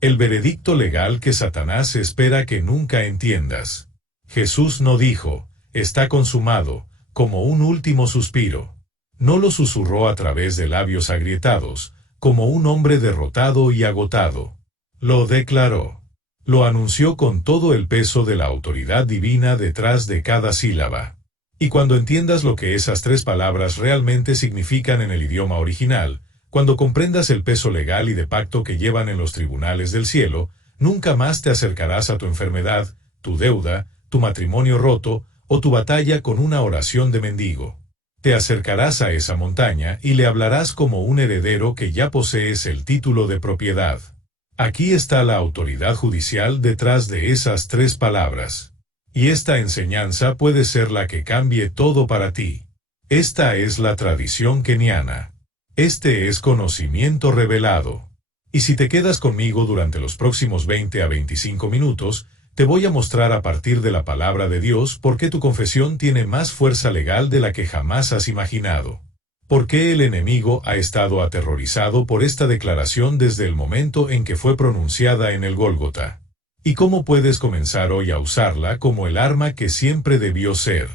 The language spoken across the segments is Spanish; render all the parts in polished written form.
El veredicto legal que Satanás espera que nunca entiendas. Jesús no dijo, está consumado, como un último suspiro. No lo susurró a través de labios agrietados, como un hombre derrotado y agotado. Lo declaró. Lo anunció con todo el peso de la autoridad divina detrás de cada sílaba. Y cuando entiendas lo que esas tres palabras realmente significan en el idioma original, cuando comprendas el peso legal y de pacto que llevan en los tribunales del cielo, nunca más te acercarás a tu enfermedad, tu deuda, tu matrimonio roto, o tu batalla con una oración de mendigo. Te acercarás a esa montaña y le hablarás como un heredero que ya posees el título de propiedad. Aquí está la autoridad judicial detrás de esas tres palabras. Y esta enseñanza puede ser la que cambie todo para ti. Esta es la tradición keniana. Este es conocimiento revelado. Y si te quedas conmigo durante los próximos 20 a 25 minutos, te voy a mostrar a partir de la palabra de Dios por qué tu confesión tiene más fuerza legal de la que jamás has imaginado. ¿Por qué el enemigo ha estado aterrorizado por esta declaración desde el momento en que fue pronunciada en el Gólgota? ¿Y cómo puedes comenzar hoy a usarla como el arma que siempre debió ser?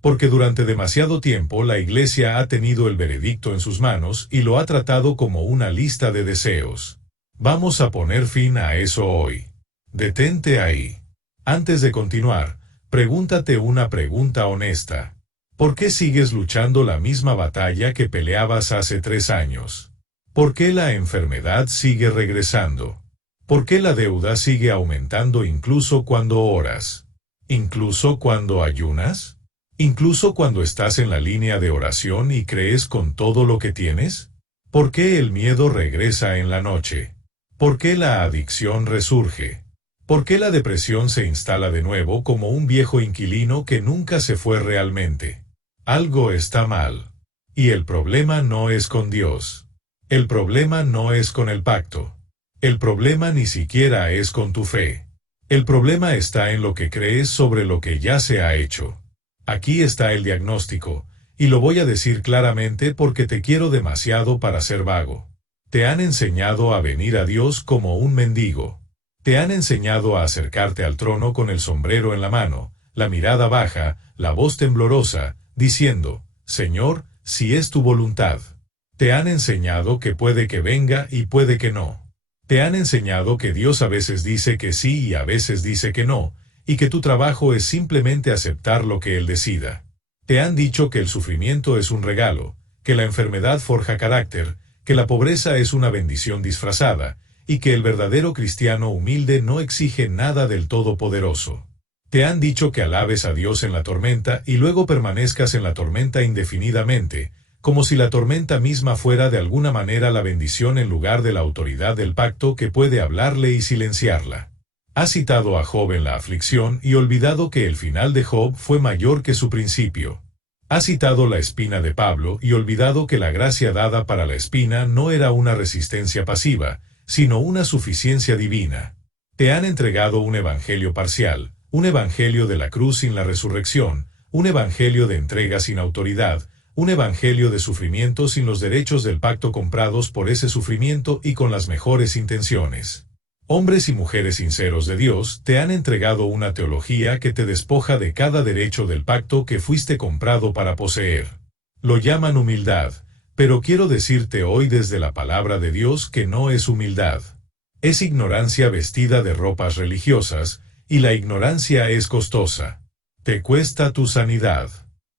Porque durante demasiado tiempo la Iglesia ha tenido el veredicto en sus manos y lo ha tratado como una lista de deseos. Vamos a poner fin a eso hoy. Detente ahí. Antes de continuar, pregúntate una pregunta honesta. ¿Por qué sigues luchando la misma batalla que peleabas hace 3 años? ¿Por qué la enfermedad sigue regresando? ¿Por qué la deuda sigue aumentando incluso cuando oras? ¿Incluso cuando ayunas? ¿Incluso cuando estás en la línea de oración y crees con todo lo que tienes? ¿Por qué el miedo regresa en la noche? ¿Por qué la adicción resurge? ¿Por qué la depresión se instala de nuevo como un viejo inquilino que nunca se fue realmente? Algo está mal. Y el problema no es con Dios. El problema no es con el pacto. El problema ni siquiera es con tu fe. El problema está en lo que crees sobre lo que ya se ha hecho. Aquí está el diagnóstico, y lo voy a decir claramente porque te quiero demasiado para ser vago. Te han enseñado a venir a Dios como un mendigo. Te han enseñado a acercarte al trono con el sombrero en la mano, la mirada baja, la voz temblorosa, diciendo, Señor, si es tu voluntad. Te han enseñado que puede que venga y puede que no. Te han enseñado que Dios a veces dice que sí y a veces dice que no, y que tu trabajo es simplemente aceptar lo que Él decida. Te han dicho que el sufrimiento es un regalo, que la enfermedad forja carácter, que la pobreza es una bendición disfrazada, y que el verdadero cristiano humilde no exige nada del Todopoderoso. Te han dicho que alabes a Dios en la tormenta y luego permanezcas en la tormenta indefinidamente, como si la tormenta misma fuera de alguna manera la bendición en lugar de la autoridad del pacto que puede hablarle y silenciarla. Has citado a Job en la aflicción y olvidado que el final de Job fue mayor que su principio. Has citado la espina de Pablo y olvidado que la gracia dada para la espina no era una resistencia pasiva, sino una suficiencia divina. Te han entregado un evangelio parcial, un evangelio de la cruz sin la resurrección, un evangelio de entrega sin autoridad, un evangelio de sufrimiento sin los derechos del pacto comprados por ese sufrimiento y con las mejores intenciones. Hombres y mujeres sinceros de Dios te han entregado una teología que te despoja de cada derecho del pacto que fuiste comprado para poseer. Lo llaman humildad, pero quiero decirte hoy desde la palabra de Dios que no es humildad. Es ignorancia vestida de ropas religiosas, y la ignorancia es costosa. Te cuesta tu sanidad.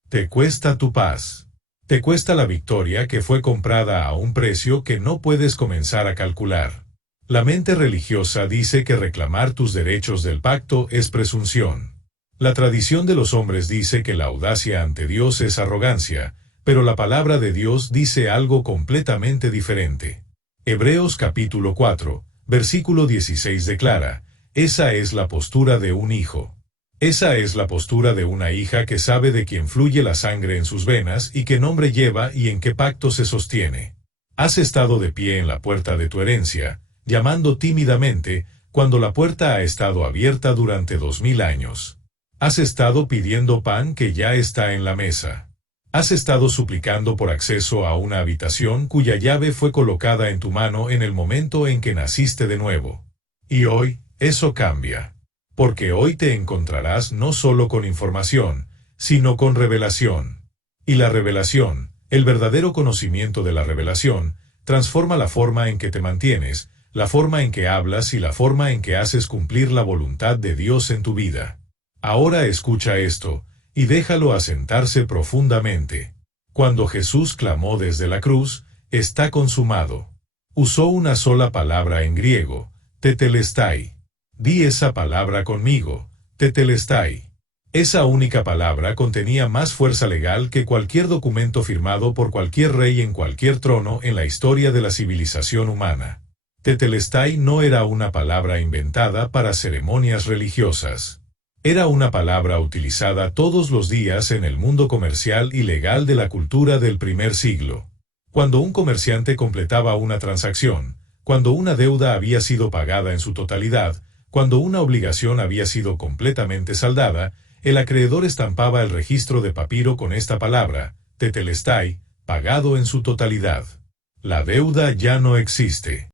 Te cuesta tu paz. Te cuesta la victoria que fue comprada a un precio que no puedes comenzar a calcular. La mente religiosa dice que reclamar tus derechos del pacto es presunción. La tradición de los hombres dice que la audacia ante Dios es arrogancia, pero la palabra de Dios dice algo completamente diferente. Hebreos capítulo 4, versículo 16 declara, esa es la postura de un hijo. Esa es la postura de una hija que sabe de quién fluye la sangre en sus venas y qué nombre lleva y en qué pacto se sostiene. Has estado de pie en la puerta de tu herencia, llamando tímidamente, cuando la puerta ha estado abierta durante 2000 años. Has estado pidiendo pan que ya está en la mesa. Has estado suplicando por acceso a una habitación cuya llave fue colocada en tu mano en el momento en que naciste de nuevo. Y hoy, eso cambia. Porque hoy te encontrarás no solo con información, sino con revelación. Y la revelación, el verdadero conocimiento de la revelación, transforma la forma en que te mantienes, la forma en que hablas y la forma en que haces cumplir la voluntad de Dios en tu vida. Ahora escucha esto, y déjalo asentarse profundamente. Cuando Jesús clamó desde la cruz, está consumado. Usó una sola palabra en griego, tetelestai. Di esa palabra conmigo, tetelestai. Esa única palabra contenía más fuerza legal que cualquier documento firmado por cualquier rey en cualquier trono en la historia de la civilización humana. Tetelestai no era una palabra inventada para ceremonias religiosas. Era una palabra utilizada todos los días en el mundo comercial y legal de la cultura del primer siglo. Cuando un comerciante completaba una transacción, cuando una deuda había sido pagada en su totalidad, cuando una obligación había sido completamente saldada, el acreedor estampaba el registro de papiro con esta palabra, tetelestai, pagado en su totalidad. La deuda ya no existe.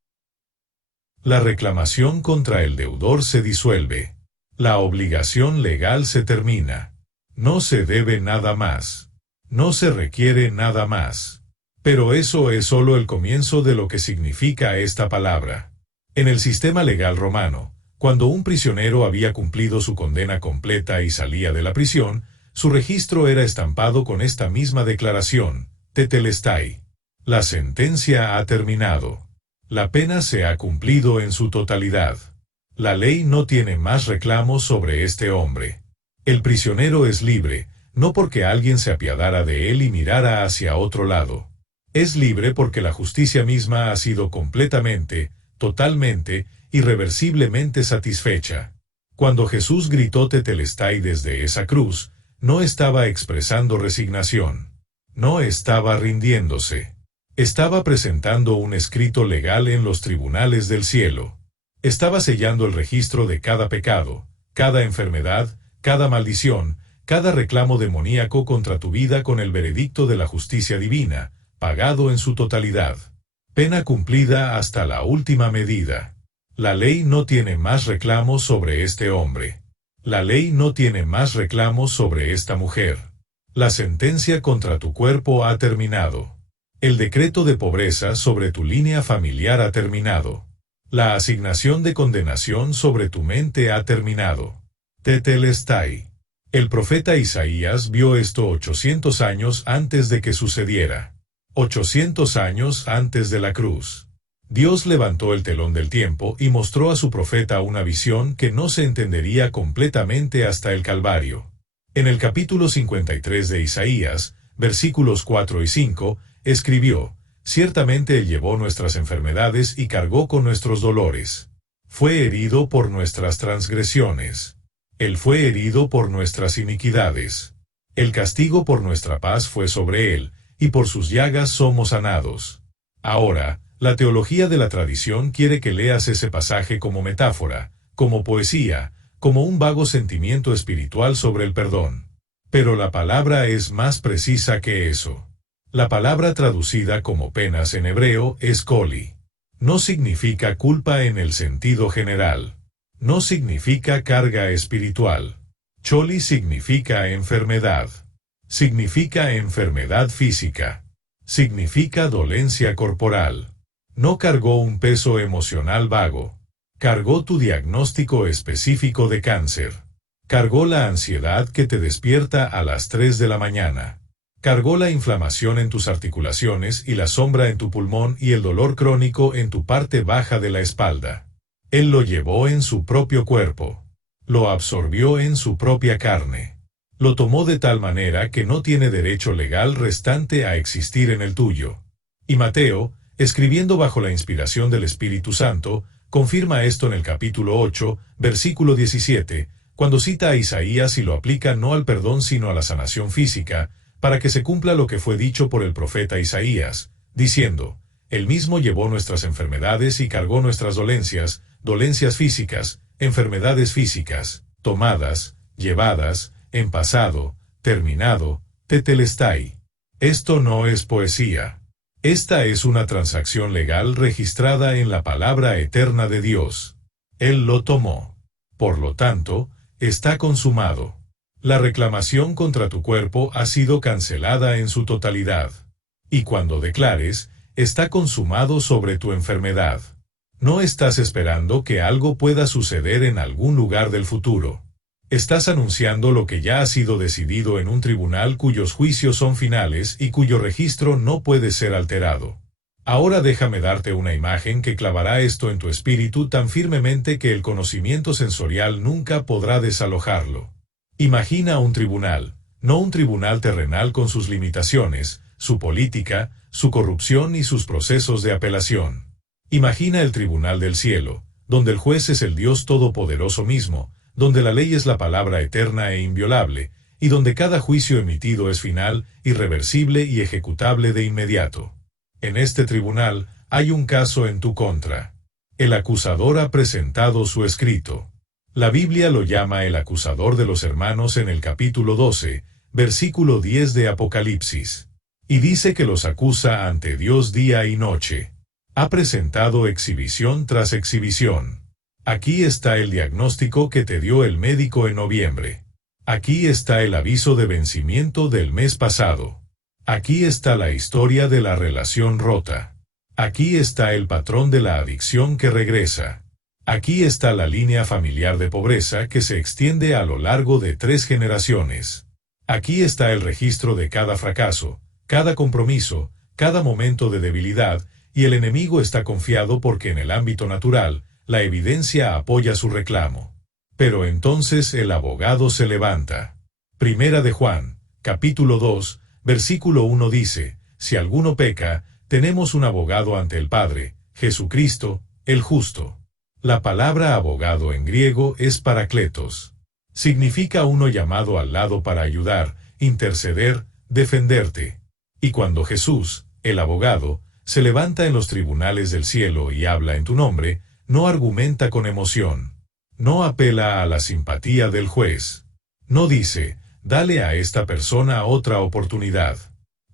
La reclamación contra el deudor se disuelve. La obligación legal se termina. No se debe nada más. No se requiere nada más. Pero eso es solo el comienzo de lo que significa esta palabra. En el sistema legal romano, cuando un prisionero había cumplido su condena completa y salía de la prisión, su registro era estampado con esta misma declaración, tetelestai. La sentencia ha terminado. La pena se ha cumplido en su totalidad. La ley no tiene más reclamos sobre este hombre. El prisionero es libre, no porque alguien se apiadara de él y mirara hacia otro lado. Es libre porque la justicia misma ha sido completamente, totalmente, irreversiblemente satisfecha. Cuando Jesús gritó tetelestai desde esa cruz, no estaba expresando resignación. No estaba rindiéndose. Estaba presentando un escrito legal en los tribunales del cielo. Estaba sellando el registro de cada pecado, cada enfermedad, cada maldición, cada reclamo demoníaco contra tu vida con el veredicto de la justicia divina, pagado en su totalidad. Pena cumplida hasta la última medida. La ley no tiene más reclamos sobre este hombre. La ley no tiene más reclamos sobre esta mujer. La sentencia contra tu cuerpo ha terminado. El decreto de pobreza sobre tu línea familiar ha terminado. La asignación de condenación sobre tu mente ha terminado. Tetelestai. El profeta Isaías vio esto 800 años antes de que sucediera. 800 años antes de la cruz. Dios levantó el telón del tiempo y mostró a su profeta una visión que no se entendería completamente hasta el Calvario. En el capítulo 53 de Isaías, versículos 4 y 5, escribió, «Ciertamente Él llevó nuestras enfermedades y cargó con nuestros dolores. Fue herido por nuestras transgresiones. Él fue herido por nuestras iniquidades. El castigo por nuestra paz fue sobre Él, y por sus llagas somos sanados». Ahora, la teología de la tradición quiere que leas ese pasaje como metáfora, como poesía, como un vago sentimiento espiritual sobre el perdón. Pero la palabra es más precisa que eso. La palabra traducida como penas en hebreo es koli. No significa culpa en el sentido general. No significa carga espiritual. Choli significa enfermedad. Significa enfermedad física. Significa dolencia corporal. No cargó un peso emocional vago. Cargó tu diagnóstico específico de cáncer. Cargó la ansiedad que te despierta a las 3 de la mañana. Cargó la inflamación en tus articulaciones y la sombra en tu pulmón y el dolor crónico en tu parte baja de la espalda. Él lo llevó en su propio cuerpo. Lo absorbió en su propia carne. Lo tomó de tal manera que no tiene derecho legal restante a existir en el tuyo. Y Mateo, escribiendo bajo la inspiración del Espíritu Santo, confirma esto en el capítulo 8, versículo 17, cuando cita a Isaías y lo aplica no al perdón sino a la sanación física, para que se cumpla lo que fue dicho por el profeta Isaías, diciendo, «Él mismo llevó nuestras enfermedades y cargó nuestras dolencias, dolencias físicas, enfermedades físicas, tomadas, llevadas, en pasado, terminado, tetelestai». Esto no es poesía. Esta es una transacción legal registrada en la palabra eterna de Dios. Él lo tomó. Por lo tanto, está consumado. La reclamación contra tu cuerpo ha sido cancelada en su totalidad. Y cuando declares, está consumado sobre tu enfermedad. No estás esperando que algo pueda suceder en algún lugar del futuro. Estás anunciando lo que ya ha sido decidido en un tribunal cuyos juicios son finales y cuyo registro no puede ser alterado. Ahora déjame darte una imagen que clavará esto en tu espíritu tan firmemente que el conocimiento sensorial nunca podrá desalojarlo. Imagina un tribunal, no un tribunal terrenal con sus limitaciones, su política, su corrupción y sus procesos de apelación. Imagina el tribunal del cielo, donde el juez es el Dios Todopoderoso mismo, donde la ley es la palabra eterna e inviolable, y donde cada juicio emitido es final, irreversible y ejecutable de inmediato. En este tribunal hay un caso en tu contra. El acusador ha presentado su escrito. La Biblia lo llama el acusador de los hermanos en el capítulo 12, versículo 10 de Apocalipsis. Y dice que los acusa ante Dios día y noche. Ha presentado exhibición tras exhibición. Aquí está el diagnóstico que te dio el médico en noviembre. Aquí está el aviso de vencimiento del mes pasado. Aquí está la historia de la relación rota. Aquí está el patrón de la adicción que regresa. Aquí está la línea familiar de pobreza que se extiende a lo largo de 3 generaciones. Aquí está el registro de cada fracaso, cada compromiso, cada momento de debilidad, y el enemigo está confiado porque en el ámbito natural, la evidencia apoya su reclamo. Pero entonces el abogado se levanta. Primera de Juan, capítulo 2, versículo 1 dice, si alguno peca, tenemos un abogado ante el Padre, Jesucristo, el justo. La palabra abogado en griego es parakletos. Significa uno llamado al lado para ayudar, interceder, defenderte. Y cuando Jesús, el abogado, se levanta en los tribunales del cielo y habla en tu nombre, no argumenta con emoción. No apela a la simpatía del juez. No dice, dale a esta persona otra oportunidad.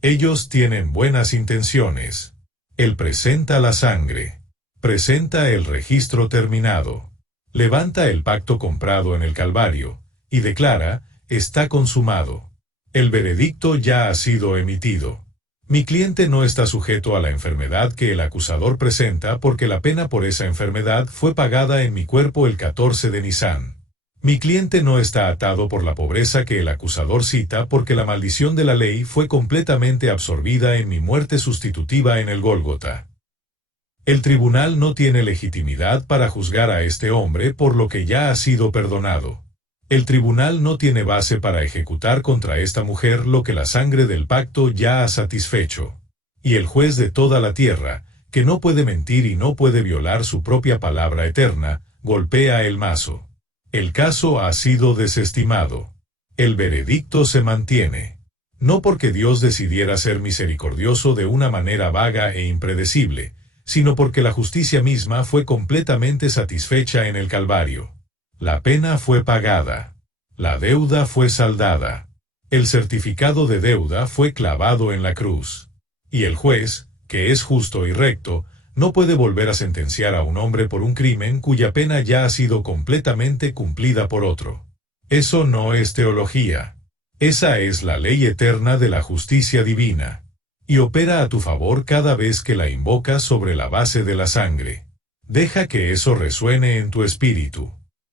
Ellos tienen buenas intenciones. Él presenta la sangre. Presenta el registro terminado. Levanta el pacto comprado en el Calvario, y declara, está consumado. El veredicto ya ha sido emitido. Mi cliente no está sujeto a la enfermedad que el acusador presenta porque la pena por esa enfermedad fue pagada en mi cuerpo el 14 de Nisan. Mi cliente no está atado por la pobreza que el acusador cita porque la maldición de la ley fue completamente absorbida en mi muerte sustitutiva en el Gólgota. El tribunal no tiene legitimidad para juzgar a este hombre por lo que ya ha sido perdonado. El tribunal no tiene base para ejecutar contra esta mujer lo que la sangre del pacto ya ha satisfecho. Y el juez de toda la tierra, que no puede mentir y no puede violar su propia palabra eterna, golpea el mazo. El caso ha sido desestimado. El veredicto se mantiene. No porque Dios decidiera ser misericordioso de una manera vaga e impredecible, sino porque la justicia misma fue completamente satisfecha en el Calvario. La pena fue pagada. La deuda fue saldada. El certificado de deuda fue clavado en la cruz. Y el juez, que es justo y recto, no puede volver a sentenciar a un hombre por un crimen cuya pena ya ha sido completamente cumplida por otro. Eso no es teología. Esa es la ley eterna de la justicia divina. Y opera a tu favor cada vez que la invocas sobre la base de la sangre. Deja que eso resuene en tu espíritu.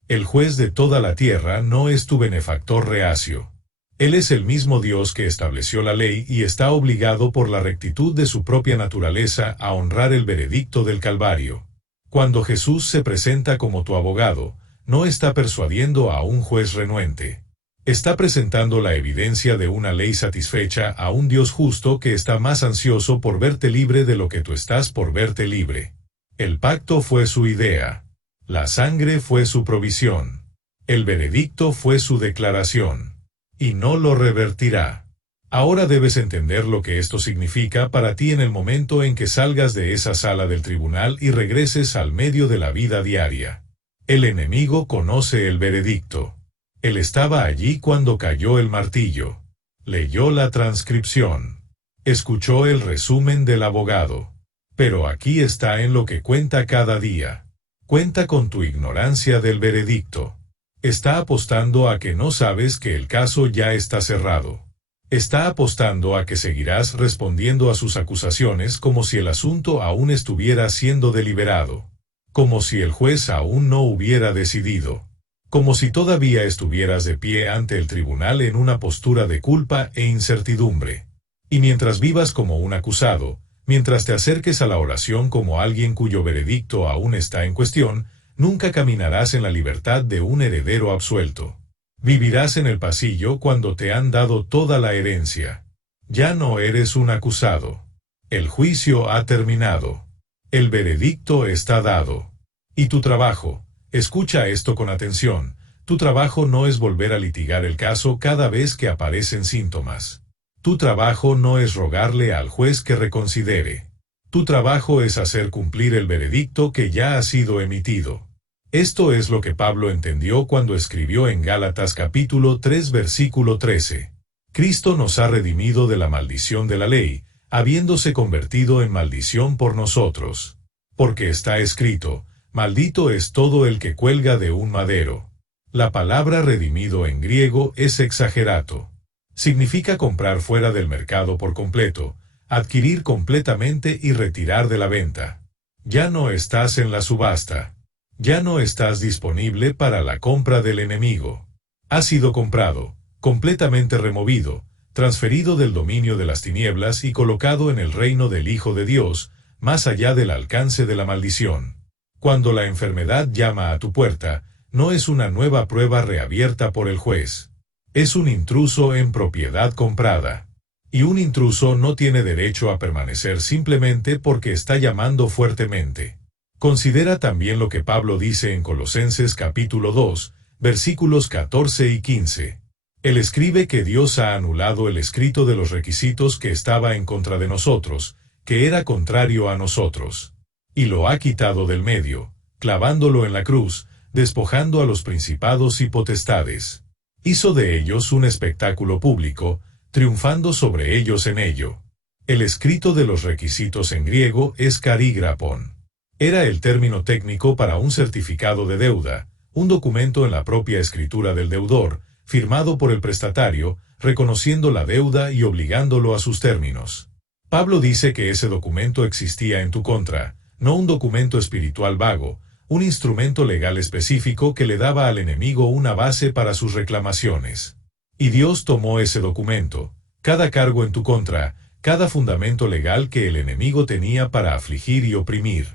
El juez de toda la tierra no es tu benefactor reacio. Él es el mismo Dios que estableció la ley y está obligado por la rectitud de su propia naturaleza a honrar el veredicto del Calvario. Cuando Jesús se presenta como tu abogado, no está persuadiendo a un juez renuente. Está presentando la evidencia de una ley satisfecha a un Dios justo que está más ansioso por verte libre de lo que tú estás por verte libre. El pacto fue su idea. La sangre fue su provisión. El veredicto fue su declaración. Y no lo revertirá. Ahora debes entender lo que esto significa para ti en el momento en que salgas de esa sala del tribunal y regreses al medio de la vida diaria. El enemigo conoce el veredicto. Él estaba allí cuando cayó el martillo. Leyó la transcripción. Escuchó el resumen del abogado. Pero aquí está en lo que cuenta cada día. Cuenta con tu ignorancia del veredicto. Está apostando a que no sabes que el caso ya está cerrado. Está apostando a que seguirás respondiendo a sus acusaciones como si el asunto aún estuviera siendo deliberado. Como si el juez aún no hubiera decidido. Como si todavía estuvieras de pie ante el tribunal en una postura de culpa e incertidumbre. Y mientras vivas como un acusado, mientras te acerques a la oración como alguien cuyo veredicto aún está en cuestión, nunca caminarás en la libertad de un heredero absuelto. Vivirás en el pasillo cuando te han dado toda la herencia. Ya no eres un acusado. El juicio ha terminado. El veredicto está dado. Y tu trabajo, escucha esto con atención, tu trabajo no es volver a litigar el caso cada vez que aparecen síntomas. Tu trabajo no es rogarle al juez que reconsidere. Tu trabajo es hacer cumplir el veredicto que ya ha sido emitido. Esto es lo que Pablo entendió cuando escribió en Gálatas capítulo 3 versículo 13. Cristo nos ha redimido de la maldición de la ley, habiéndose convertido en maldición por nosotros. Porque está escrito, maldito es todo el que cuelga de un madero. La palabra redimido en griego es exagerato. Significa comprar fuera del mercado por completo, adquirir completamente y retirar de la venta. Ya no estás en la subasta. Ya no estás disponible para la compra del enemigo. Has sido comprado, completamente removido, transferido del dominio de las tinieblas y colocado en el reino del Hijo de Dios, más allá del alcance de la maldición. Cuando la enfermedad llama a tu puerta, no es una nueva prueba reabierta por el juez. Es un intruso en propiedad comprada. Y un intruso no tiene derecho a permanecer simplemente porque está llamando fuertemente. Considera también lo que Pablo dice en Colosenses capítulo 2, versículos 14 y 15. Él escribe que Dios ha anulado el escrito de los requisitos que estaba en contra de nosotros, que era contrario a nosotros. Y lo ha quitado del medio, clavándolo en la cruz, despojando a los principados y potestades. Hizo de ellos un espectáculo público, triunfando sobre ellos en ello. El escrito de los requisitos en griego es carígrapon. Era el término técnico para un certificado de deuda, un documento en la propia escritura del deudor, firmado por el prestatario, reconociendo la deuda y obligándolo a sus términos. Pablo dice que ese documento existía en tu contra, no un documento espiritual vago, un instrumento legal específico que le daba al enemigo una base para sus reclamaciones. Y Dios tomó ese documento, cada cargo en tu contra, cada fundamento legal que el enemigo tenía para afligir y oprimir,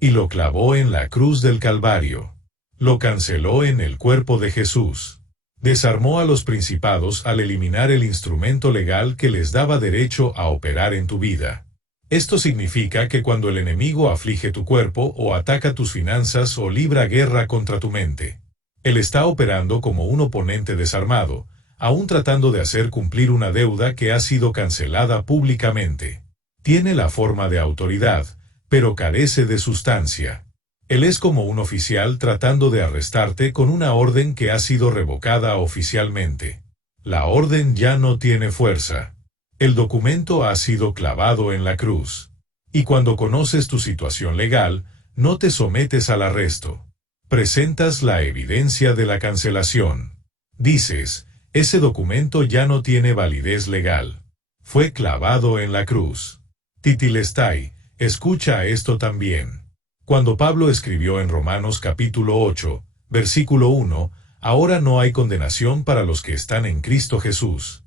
y lo clavó en la cruz del Calvario. Lo canceló en el cuerpo de Jesús. Desarmó a los principados al eliminar el instrumento legal que les daba derecho a operar en tu vida. Esto significa que cuando el enemigo aflige tu cuerpo o ataca tus finanzas o libra guerra contra tu mente, él está operando como un oponente desarmado, aún tratando de hacer cumplir una deuda que ha sido cancelada públicamente. Tiene la forma de autoridad, pero carece de sustancia. Él es como un oficial tratando de arrestarte con una orden que ha sido revocada oficialmente. La orden ya no tiene fuerza. El documento ha sido clavado en la cruz. Y cuando conoces tu situación legal, no te sometes al arresto. Presentas la evidencia de la cancelación. Dices, ese documento ya no tiene validez legal. Fue clavado en la cruz. Titilestai, escucha esto también. Cuando Pablo escribió en Romanos capítulo 8, versículo 1, ahora no hay condenación para los que están en Cristo Jesús.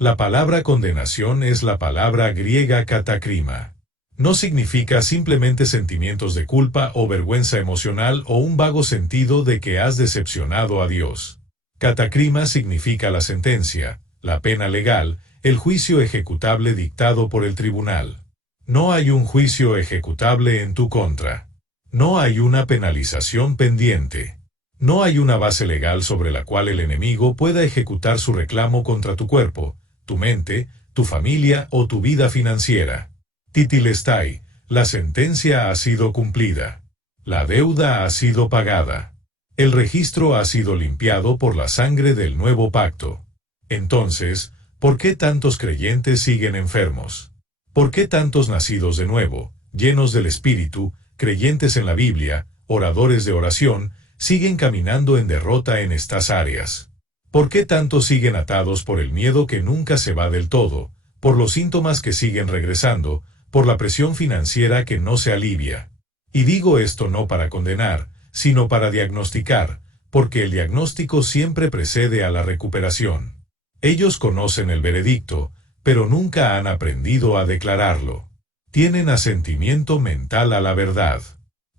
La palabra condenación es la palabra griega katakrima. No significa simplemente sentimientos de culpa o vergüenza emocional o un vago sentido de que has decepcionado a Dios. Katakrima significa la sentencia, la pena legal, el juicio ejecutable dictado por el tribunal. No hay un juicio ejecutable en tu contra. No hay una penalización pendiente. No hay una base legal sobre la cual el enemigo pueda ejecutar su reclamo contra tu cuerpo, tu mente, tu familia o tu vida financiera. Titilestai, la sentencia ha sido cumplida. La deuda ha sido pagada. El registro ha sido limpiado por la sangre del nuevo pacto. Entonces, ¿por qué tantos creyentes siguen enfermos? ¿Por qué tantos nacidos de nuevo, llenos del Espíritu, creyentes en la Biblia, oradores de oración, siguen caminando en derrota en estas áreas? ¿Por qué tantos siguen atados por el miedo que nunca se va del todo, por los síntomas que siguen regresando, por la presión financiera que no se alivia? Y digo esto no para condenar, sino para diagnosticar, porque el diagnóstico siempre precede a la recuperación. Ellos conocen el veredicto, pero nunca han aprendido a declararlo. Tienen asentimiento mental a la verdad.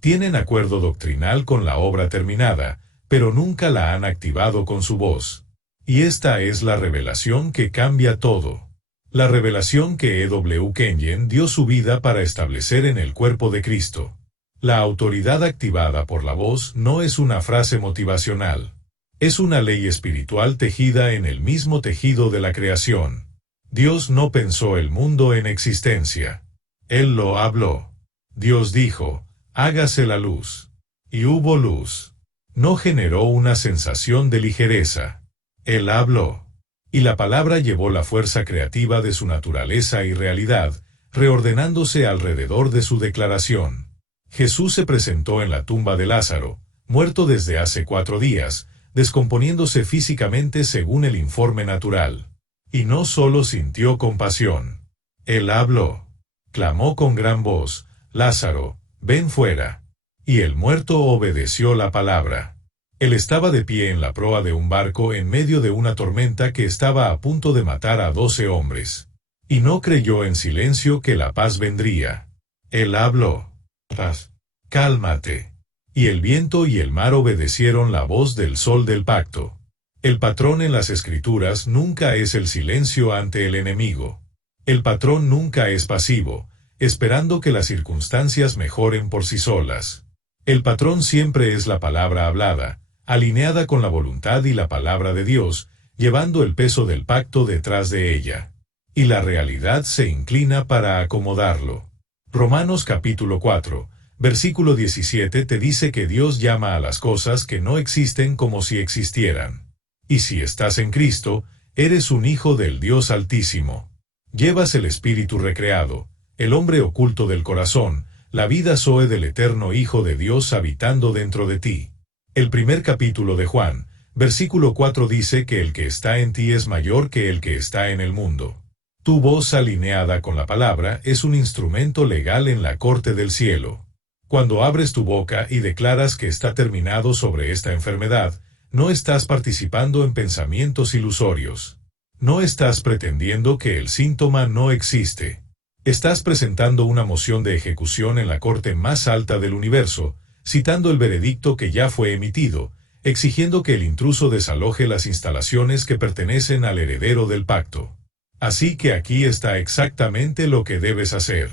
Tienen acuerdo doctrinal con la obra terminada, pero nunca la han activado con su voz. Y esta es la revelación que cambia todo. La revelación que E.W. Kenyon dio su vida para establecer en el cuerpo de Cristo. La autoridad activada por la voz no es una frase motivacional. Es una ley espiritual tejida en el mismo tejido de la creación. Dios no pensó el mundo en existencia. Él lo habló. Dios dijo, hágase la luz. Y hubo luz. No generó una sensación de ligereza. Él habló. Y la palabra llevó la fuerza creativa de su naturaleza y realidad, reordenándose alrededor de su declaración. Jesús se presentó en la tumba de Lázaro, muerto desde hace 4 días, descomponiéndose físicamente según el informe natural. Y no solo sintió compasión. Él habló. Clamó con gran voz, Lázaro, ven fuera. Y el muerto obedeció la palabra. Él estaba de pie en la proa de un barco en medio de una tormenta que estaba a punto de matar a 12 hombres. Y no creyó en silencio que la paz vendría. Él habló. Paz. Cálmate. Y el viento y el mar obedecieron la voz del sol del pacto. El patrón en las Escrituras nunca es el silencio ante el enemigo. El patrón nunca es pasivo, esperando que las circunstancias mejoren por sí solas. El patrón siempre es la palabra hablada, alineada con la voluntad y la palabra de Dios, llevando el peso del pacto detrás de ella. Y la realidad se inclina para acomodarlo. Romanos capítulo 4, versículo 17 te dice que Dios llama a las cosas que no existen como si existieran. Y si estás en Cristo, eres un hijo del Dios Altísimo. Llevas el espíritu recreado, el hombre oculto del corazón, la vida Zoe del eterno Hijo de Dios habitando dentro de ti. El primer capítulo de Juan, versículo 4 dice que el que está en ti es mayor que el que está en el mundo. Tu voz alineada con la palabra es un instrumento legal en la corte del cielo. Cuando abres tu boca y declaras que está terminado sobre esta enfermedad, no estás participando en pensamientos ilusorios. No estás pretendiendo que el síntoma no existe. Estás presentando una moción de ejecución en la corte más alta del universo, citando el veredicto que ya fue emitido, exigiendo que el intruso desaloje las instalaciones que pertenecen al heredero del pacto. Así que aquí está exactamente lo que debes hacer.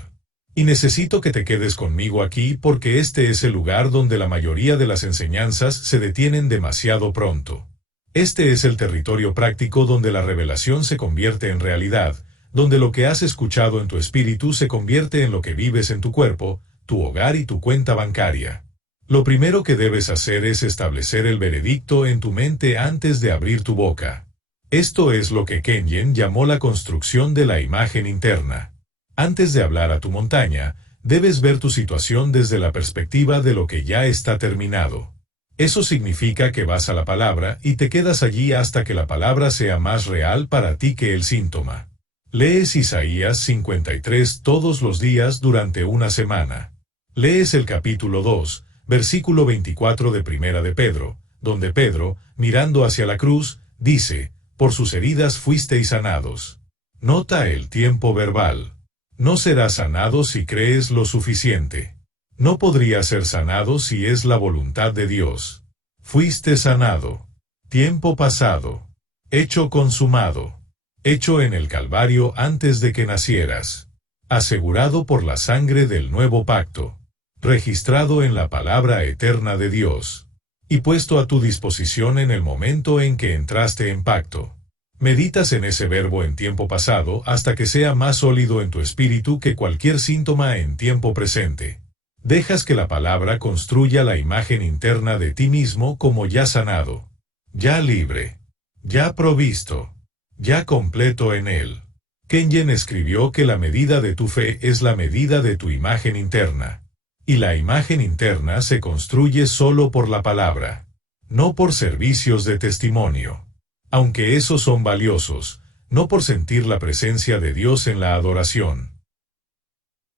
Y necesito que te quedes conmigo aquí porque este es el lugar donde la mayoría de las enseñanzas se detienen demasiado pronto. Este es el territorio práctico donde la revelación se convierte en realidad, donde lo que has escuchado en tu espíritu se convierte en lo que vives en tu cuerpo, tu hogar y tu cuenta bancaria. Lo primero que debes hacer es establecer el veredicto en tu mente antes de abrir tu boca. Esto es lo que Kenyon llamó la construcción de la imagen interna. Antes de hablar a tu montaña, debes ver tu situación desde la perspectiva de lo que ya está terminado. Eso significa que vas a la palabra y te quedas allí hasta que la palabra sea más real para ti que el síntoma. Lees Isaías 53 todos los días durante una semana. Lees el capítulo 2, versículo 24 de Primera de Pedro, donde Pedro, mirando hacia la cruz, dice, por sus heridas fuisteis sanados. Nota el tiempo verbal. No serás sanado si crees lo suficiente. No podría ser sanado si es la voluntad de Dios. Fuiste sanado. Tiempo pasado. Hecho consumado. Hecho en el Calvario antes de que nacieras. Asegurado por la sangre del nuevo pacto. Registrado en la palabra eterna de Dios. Y puesto a tu disposición en el momento en que entraste en pacto. Meditas en ese verbo en tiempo pasado hasta que sea más sólido en tu espíritu que cualquier síntoma en tiempo presente. Dejas que la palabra construya la imagen interna de ti mismo como ya sanado, ya libre, ya provisto, ya completo en él. Kenyon escribió que la medida de tu fe es la medida de tu imagen interna. Y la imagen interna se construye solo por la palabra, no por servicios de testimonio. Aunque esos son valiosos, no por sentir la presencia de Dios en la adoración.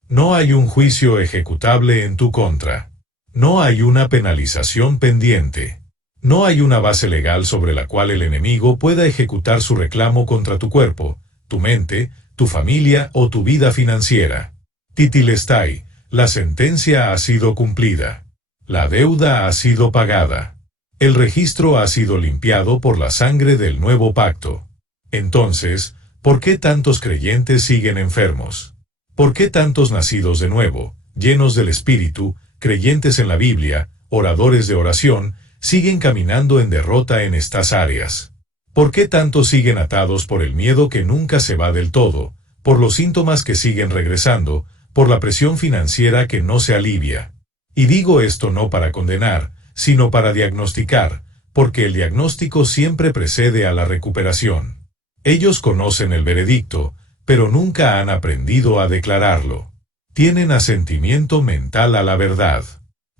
No hay un juicio ejecutable en tu contra. No hay una penalización pendiente. No hay una base legal sobre la cual el enemigo pueda ejecutar su reclamo contra tu cuerpo, tu mente, tu familia o tu vida financiera. Titilestai, la sentencia ha sido cumplida. La deuda ha sido pagada. El registro ha sido limpiado por la sangre del nuevo pacto. Entonces, ¿por qué tantos creyentes siguen enfermos? ¿Por qué tantos nacidos de nuevo, llenos del Espíritu, creyentes en la Biblia, oradores de oración, siguen caminando en derrota en estas áreas? ¿Por qué tantos siguen atados por el miedo que nunca se va del todo, por los síntomas que siguen regresando, por la presión financiera que no se alivia? Y digo esto no para condenar, sino para diagnosticar, porque el diagnóstico siempre precede a la recuperación. Ellos conocen el veredicto, pero nunca han aprendido a declararlo. Tienen asentimiento mental a la verdad.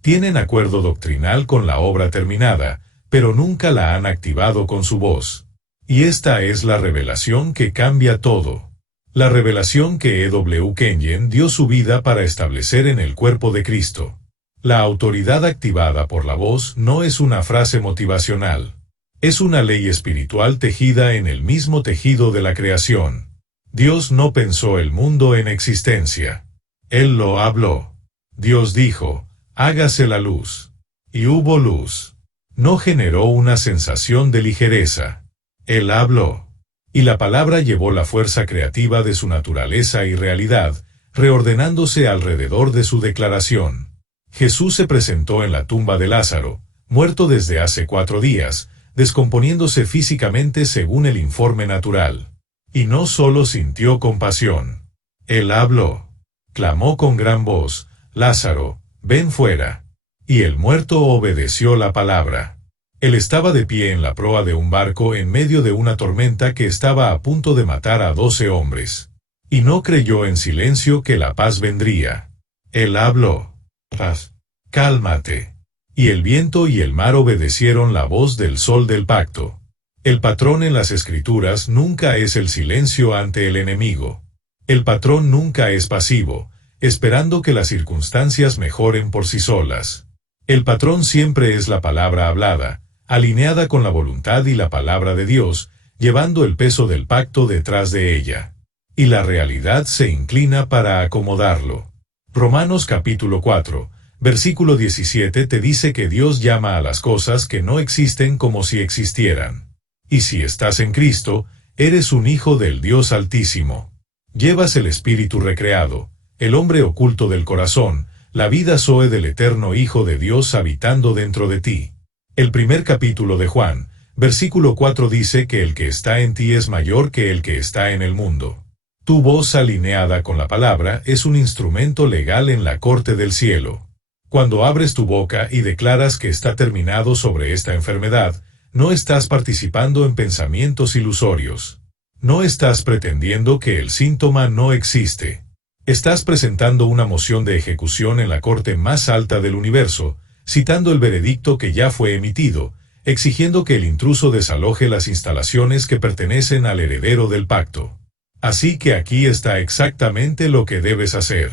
Tienen acuerdo doctrinal con la obra terminada, pero nunca la han activado con su voz. Y esta es la revelación que cambia todo. La revelación que E.W. Kenyon dio su vida para establecer en el cuerpo de Cristo. La autoridad activada por la voz no es una frase motivacional. Es una ley espiritual tejida en el mismo tejido de la creación. Dios no pensó el mundo en existencia. Él lo habló. Dios dijo, hágase la luz. Y hubo luz. No generó una sensación de ligereza. Él habló. Y la palabra llevó la fuerza creativa de su naturaleza y realidad, reordenándose alrededor de su declaración. Jesús se presentó en la tumba de Lázaro, muerto desde hace 4 días, descomponiéndose físicamente según el informe natural. Y no solo sintió compasión. Él habló. Clamó con gran voz, Lázaro, ven fuera. Y el muerto obedeció la palabra. Él estaba de pie en la proa de un barco en medio de una tormenta que estaba a punto de matar a 12 hombres. Y no creyó en silencio que la paz vendría. Él habló. Paz. Cálmate. Y el viento y el mar obedecieron la voz del sol del pacto. El patrón en las Escrituras nunca es el silencio ante el enemigo. El patrón nunca es pasivo, esperando que las circunstancias mejoren por sí solas. El patrón siempre es la palabra hablada, alineada con la voluntad y la palabra de Dios, llevando el peso del pacto detrás de ella. Y la realidad se inclina para acomodarlo. Romanos capítulo 4, versículo 17 te dice que Dios llama a las cosas que no existen como si existieran. Y si estás en Cristo, eres un hijo del Dios Altísimo. Llevas el espíritu recreado, el hombre oculto del corazón, la vida Zoe del eterno Hijo de Dios habitando dentro de ti. El primer capítulo de Juan, versículo 4 dice que el que está en ti es mayor que el que está en el mundo. Tu voz alineada con la palabra es un instrumento legal en la corte del cielo. Cuando abres tu boca y declaras que está terminado sobre esta enfermedad, no estás participando en pensamientos ilusorios. No estás pretendiendo que el síntoma no existe. Estás presentando una moción de ejecución en la corte más alta del universo, citando el veredicto que ya fue emitido, exigiendo que el intruso desaloje las instalaciones que pertenecen al heredero del pacto. Así que aquí está exactamente lo que debes hacer.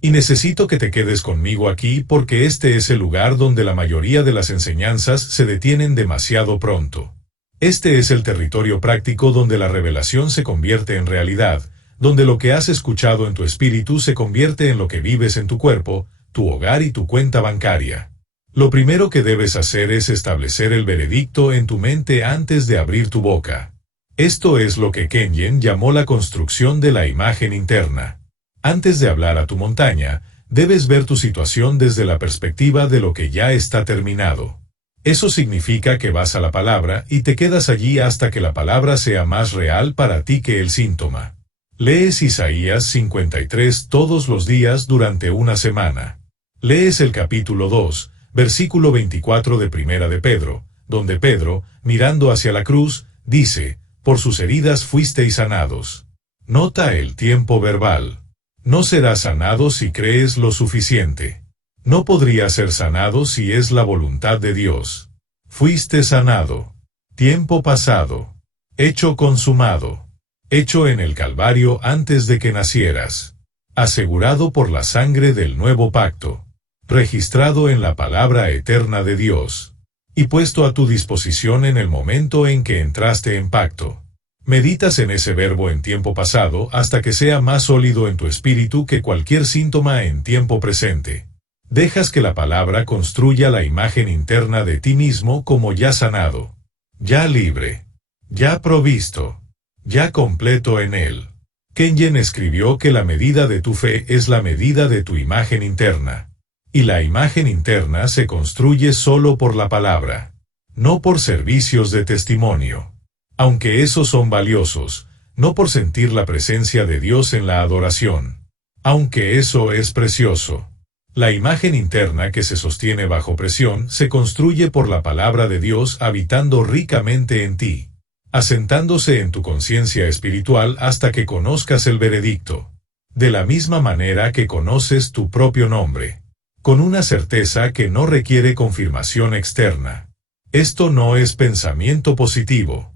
Y necesito que te quedes conmigo aquí porque este es el lugar donde la mayoría de las enseñanzas se detienen demasiado pronto. Este es el territorio práctico donde la revelación se convierte en realidad, donde lo que has escuchado en tu espíritu se convierte en lo que vives en tu cuerpo, tu hogar y tu cuenta bancaria. Lo primero que debes hacer es establecer el veredicto en tu mente antes de abrir tu boca. Esto es lo que Kenyon llamó la construcción de la imagen interna. Antes de hablar a tu montaña, debes ver tu situación desde la perspectiva de lo que ya está terminado. Eso significa que vas a la palabra y te quedas allí hasta que la palabra sea más real para ti que el síntoma. Lees Isaías 53 todos los días durante una semana. Lees el capítulo 2, versículo 24 de Primera de Pedro, donde Pedro, mirando hacia la cruz, dice, por sus heridas fuisteis sanados. Nota el tiempo verbal. No serás sanado si crees lo suficiente. No podría ser sanado si es la voluntad de Dios. Fuiste sanado. Tiempo pasado. Hecho consumado. Hecho en el Calvario antes de que nacieras. Asegurado por la sangre del nuevo pacto. Registrado en la palabra eterna de Dios. Y puesto a tu disposición en el momento en que entraste en pacto. Meditas en ese verbo en tiempo pasado hasta que sea más sólido en tu espíritu que cualquier síntoma en tiempo presente. Dejas que la palabra construya la imagen interna de ti mismo como ya sanado, ya libre, ya provisto, ya completo en él. Kenyon escribió que la medida de tu fe es la medida de tu imagen interna. Y la imagen interna se construye solo por la palabra, no por servicios de testimonio. Aunque esos son valiosos, no por sentir la presencia de Dios en la adoración. Aunque eso es precioso. La imagen interna que se sostiene bajo presión se construye por la palabra de Dios habitando ricamente en ti, asentándose en tu conciencia espiritual hasta que conozcas el veredicto. De la misma manera que conoces tu propio nombre. Con una certeza que no requiere confirmación externa. Esto no es pensamiento positivo.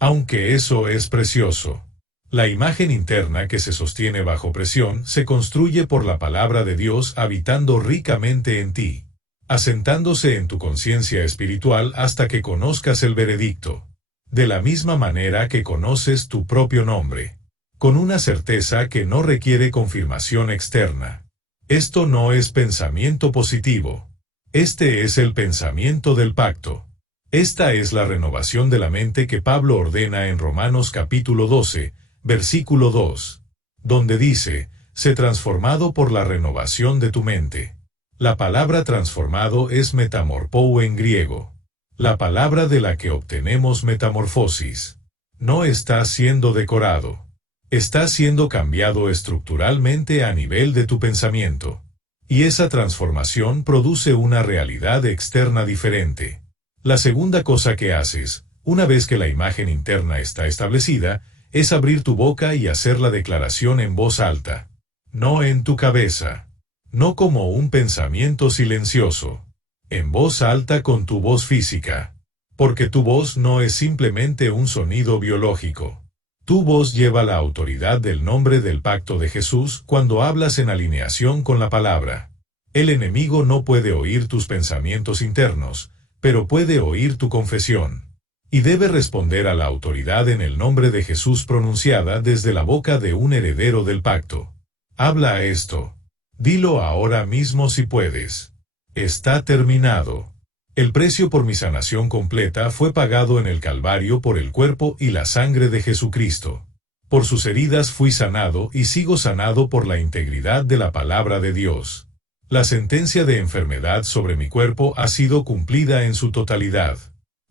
Aunque eso es precioso. La imagen interna que se sostiene bajo presión se construye por la palabra de Dios habitando ricamente en ti, asentándose en tu conciencia espiritual hasta que conozcas el veredicto. De la misma manera que conoces tu propio nombre. Con una certeza que no requiere confirmación externa. Esto no es pensamiento positivo. Este es el pensamiento del pacto. Esta es la renovación de la mente que Pablo ordena en Romanos capítulo 12, versículo 2, donde dice, sé transformado por la renovación de tu mente. La palabra transformado es metamorpou en griego. La palabra de la que obtenemos metamorfosis. No está siendo decorado. Está siendo cambiado estructuralmente a nivel de tu pensamiento. Y esa transformación produce una realidad externa diferente. La segunda cosa que haces, una vez que la imagen interna está establecida, es abrir tu boca y hacer la declaración en voz alta. No en tu cabeza. No como un pensamiento silencioso. En voz alta con tu voz física. Porque tu voz no es simplemente un sonido biológico. Tu voz lleva la autoridad del nombre del pacto de Jesús cuando hablas en alineación con la palabra. El enemigo no puede oír tus pensamientos internos, pero puede oír tu confesión. Y debe responder a la autoridad en el nombre de Jesús pronunciada desde la boca de un heredero del pacto. Habla esto. Dilo ahora mismo si puedes. Está terminado. El precio por mi sanación completa fue pagado en el Calvario por el cuerpo y la sangre de Jesucristo. Por sus heridas fui sanado y sigo sanado por la integridad de la palabra de Dios. La sentencia de enfermedad sobre mi cuerpo ha sido cumplida en su totalidad.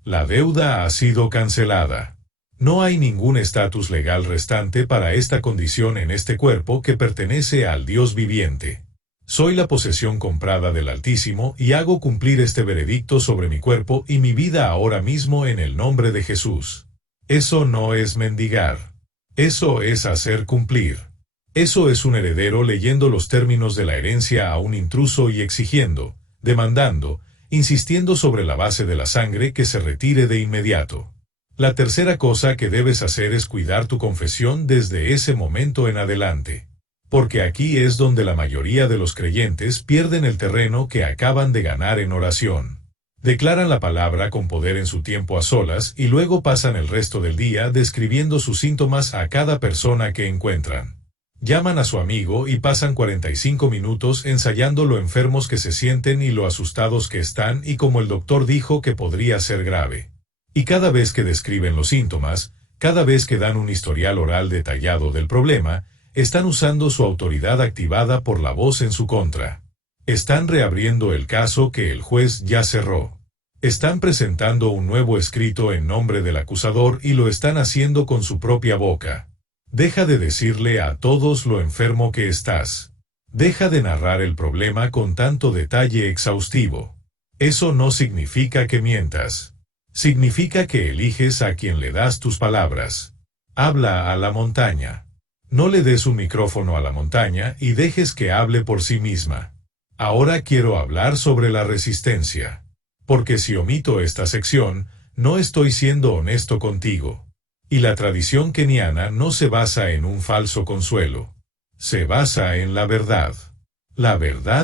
La deuda ha sido cancelada. No hay ningún estatus legal restante para esta condición en este cuerpo que pertenece al Dios viviente. Soy la posesión comprada del Altísimo y hago cumplir este veredicto sobre mi cuerpo y mi vida ahora mismo en el nombre de Jesús. Eso no es mendigar. Eso es hacer cumplir. Eso es un heredero leyendo los términos de la herencia a un intruso y exigiendo, demandando, insistiendo sobre la base de la sangre que se retire de inmediato. La tercera cosa que debes hacer es cuidar tu confesión desde ese momento en adelante. Porque aquí es donde la mayoría de los creyentes pierden el terreno que acaban de ganar en oración. Declaran la palabra con poder en su tiempo a solas y luego pasan el resto del día describiendo sus síntomas a cada persona que encuentran. Llaman a su amigo y pasan 45 minutos ensayando lo enfermos que se sienten y lo asustados que están y como el doctor dijo que podría ser grave. Y cada vez que describen los síntomas, cada vez que dan un historial oral detallado del problema, están usando su autoridad activada por la voz en su contra. Están reabriendo el caso que el juez ya cerró. Están presentando un nuevo escrito en nombre del acusador y lo están haciendo con su propia boca. Deja de decirle a todos lo enfermo que estás. Deja de narrar el problema con tanto detalle exhaustivo. Eso no significa que mientas. Significa que eliges a quien le das tus palabras. Habla a la montaña. No le des un micrófono a la montaña y dejes que hable por sí misma. Ahora quiero hablar sobre la resistencia. Porque si omito esta sección, no estoy siendo honesto contigo. Y la tradición keniana no se basa en un falso consuelo. Se basa en la verdad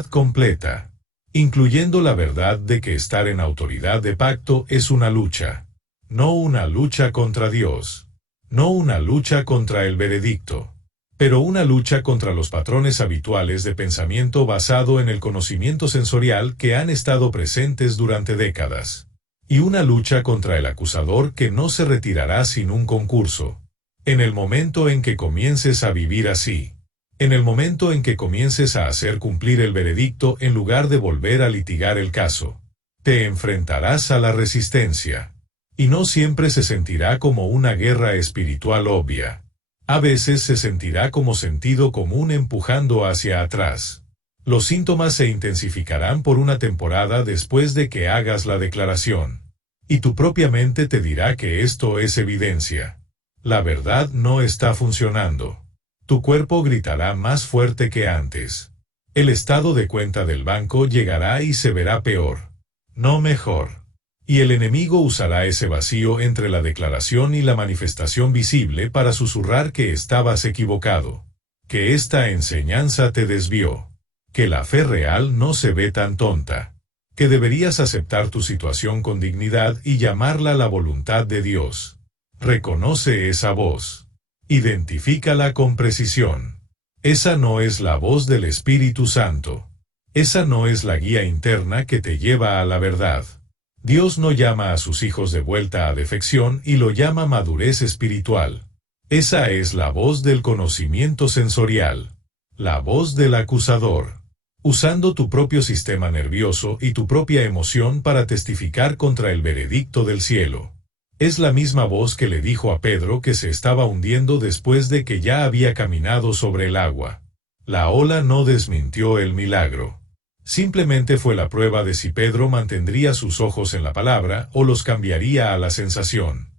completa, incluyendo la verdad de que estar en autoridad de pacto es una lucha. No una lucha contra Dios. No una lucha contra el veredicto. Pero una lucha contra los patrones habituales de pensamiento basado en el conocimiento sensorial que han estado presentes durante décadas. Y una lucha contra el acusador que no se retirará sin un concurso. En el momento en que comiences a vivir así, en el momento en que comiences a hacer cumplir el veredicto en lugar de volver a litigar el caso, te enfrentarás a la resistencia. Y no siempre se sentirá como una guerra espiritual obvia. A veces se sentirá como sentido común empujando hacia atrás. Los síntomas se intensificarán por una temporada después de que hagas la declaración. Y tu propia mente te dirá que esto es evidencia. La verdad no está funcionando. Tu cuerpo gritará más fuerte que antes. El estado de cuenta del banco llegará y se verá peor, no mejor. Y el enemigo usará ese vacío entre la declaración y la manifestación visible para susurrar que estabas equivocado, que esta enseñanza te desvió, que la fe real no se ve tan tonta, que deberías aceptar tu situación con dignidad y llamarla la voluntad de Dios. Reconoce esa voz. Identifícala con precisión. Esa no es la voz del Espíritu Santo. Esa no es la guía interna que te lleva a la verdad. Dios no llama a sus hijos de vuelta a defección y lo llama madurez espiritual. Esa es la voz del conocimiento sensorial. La voz del acusador. Usando tu propio sistema nervioso y tu propia emoción para testificar contra el veredicto del cielo. Es la misma voz que le dijo a Pedro que se estaba hundiendo después de que ya había caminado sobre el agua. La ola no desmintió el milagro. Simplemente fue la prueba de si Pedro mantendría sus ojos en la palabra o los cambiaría a la sensación.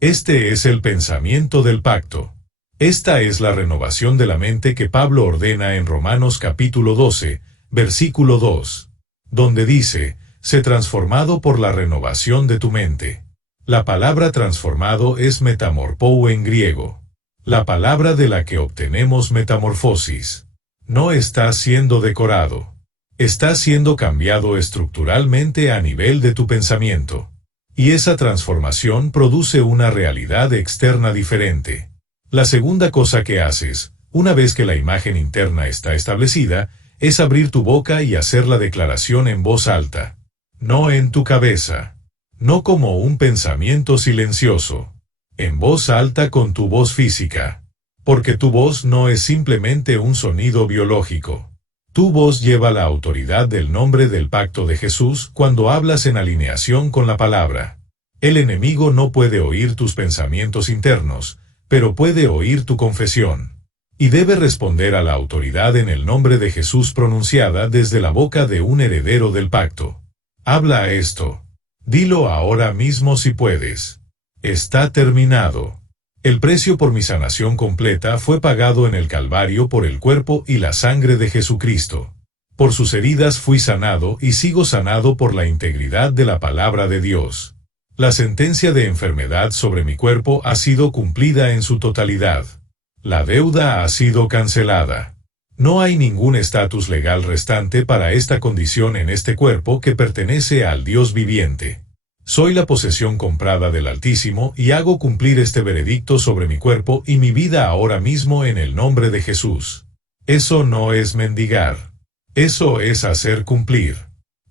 Este es el pensamiento del pacto. Esta es la renovación de la mente que Pablo ordena en Romanos capítulo 12, versículo 2, donde dice, «Sé transformado por la renovación de tu mente». La palabra transformado es metamorpou en griego. La palabra de la que obtenemos metamorfosis. No está siendo decorado. Está siendo cambiado estructuralmente a nivel de tu pensamiento. Y esa transformación produce una realidad externa diferente. La segunda cosa que haces, una vez que la imagen interna está establecida, es abrir tu boca y hacer la declaración en voz alta. No en tu cabeza. No como un pensamiento silencioso. En voz alta con tu voz física. Porque tu voz no es simplemente un sonido biológico. Tu voz lleva la autoridad del nombre del pacto de Jesús cuando hablas en alineación con la palabra. El enemigo no puede oír tus pensamientos internos, pero puede oír tu confesión. Y debe responder a la autoridad en el nombre de Jesús pronunciada desde la boca de un heredero del pacto. Habla esto. Dilo ahora mismo si puedes. Está terminado. El precio por mi sanación completa fue pagado en el Calvario por el cuerpo y la sangre de Jesucristo. Por sus heridas fui sanado y sigo sanado por la integridad de la palabra de Dios. La sentencia de enfermedad sobre mi cuerpo ha sido cumplida en su totalidad. La deuda ha sido cancelada. No hay ningún estatus legal restante para esta condición en este cuerpo que pertenece al Dios viviente. Soy la posesión comprada del Altísimo y hago cumplir este veredicto sobre mi cuerpo y mi vida ahora mismo en el nombre de Jesús. Eso no es mendigar. Eso es hacer cumplir.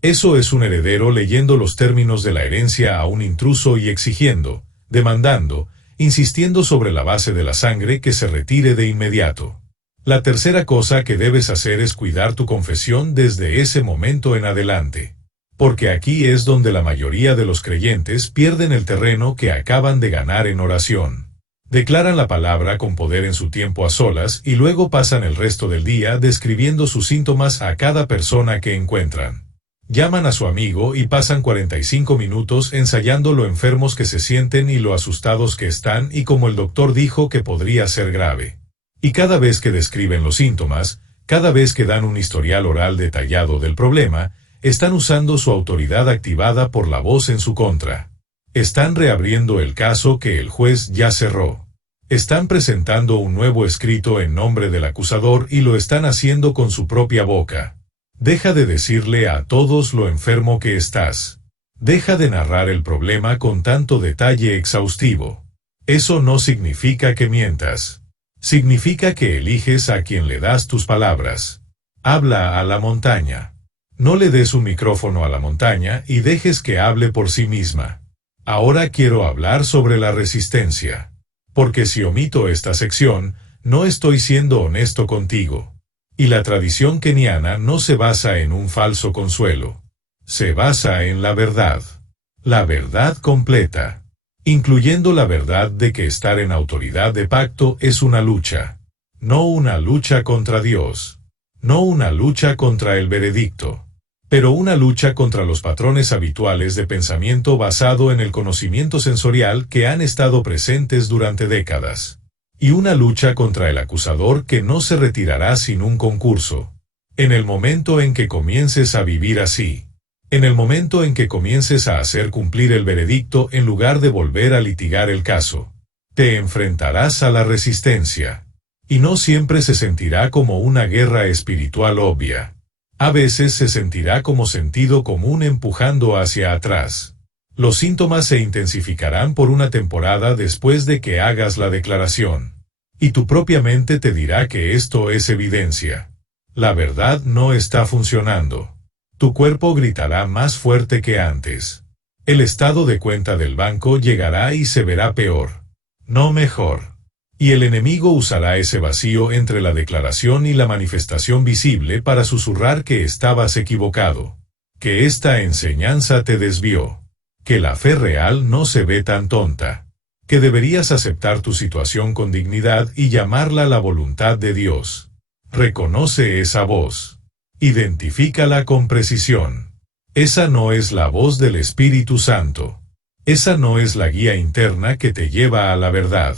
Eso es un heredero leyendo los términos de la herencia a un intruso y exigiendo, demandando, insistiendo sobre la base de la sangre que se retire de inmediato. La tercera cosa que debes hacer es cuidar tu confesión desde ese momento en adelante. Porque aquí es donde la mayoría de los creyentes pierden el terreno que acaban de ganar en oración. Declaran la palabra con poder en su tiempo a solas y luego pasan el resto del día describiendo sus síntomas a cada persona que encuentran. Llaman a su amigo y pasan 45 minutos ensayando lo enfermos que se sienten y lo asustados que están y como el doctor dijo que podría ser grave. Y cada vez que describen los síntomas, Cada vez que dan un historial oral detallado del problema, están usando su autoridad activada por la voz en su contra. Están reabriendo el caso que el juez ya cerró. Están presentando un nuevo escrito en nombre del acusador y lo están haciendo con su propia boca. Deja de decirle a todos lo enfermo que estás. Deja de narrar el problema con tanto detalle exhaustivo. Eso no significa que mientas. Significa que eliges a quien le das tus palabras. Habla a la montaña. No le des un micrófono a la montaña y dejes que hable por sí misma. Ahora quiero hablar sobre la resistencia. Porque si omito esta sección, no estoy siendo honesto contigo. Y la tradición keniana no se basa en un falso consuelo. Se basa en la verdad. La verdad completa. Incluyendo la verdad de que estar en autoridad de pacto es una lucha. No una lucha contra Dios. No una lucha contra el veredicto. Pero una lucha contra los patrones habituales de pensamiento basado en el conocimiento sensorial que han estado presentes durante décadas. Y una lucha contra el acusador que no se retirará sin un concurso. En el momento en que comiences a vivir así. En el momento en que comiences a hacer cumplir el veredicto en lugar de volver a litigar el caso. Te enfrentarás a la resistencia. Y no siempre se sentirá como una guerra espiritual obvia. A veces se sentirá como sentido común empujando hacia atrás. Los síntomas se intensificarán por una temporada después de que hagas la declaración. Y tu propia mente te dirá que esto es evidencia. La verdad no está funcionando. Tu cuerpo gritará más fuerte que antes. El estado de cuenta del banco llegará y se verá peor. No mejor. Y el enemigo usará ese vacío entre la declaración y la manifestación visible para susurrar que estabas equivocado. Que esta enseñanza te desvió. Que la fe real no se ve tan tonta. Que deberías aceptar tu situación con dignidad y llamarla la voluntad de Dios. Reconoce esa voz. Identifícala con precisión. Esa no es la voz del Espíritu Santo. Esa no es la guía interna que te lleva a la verdad.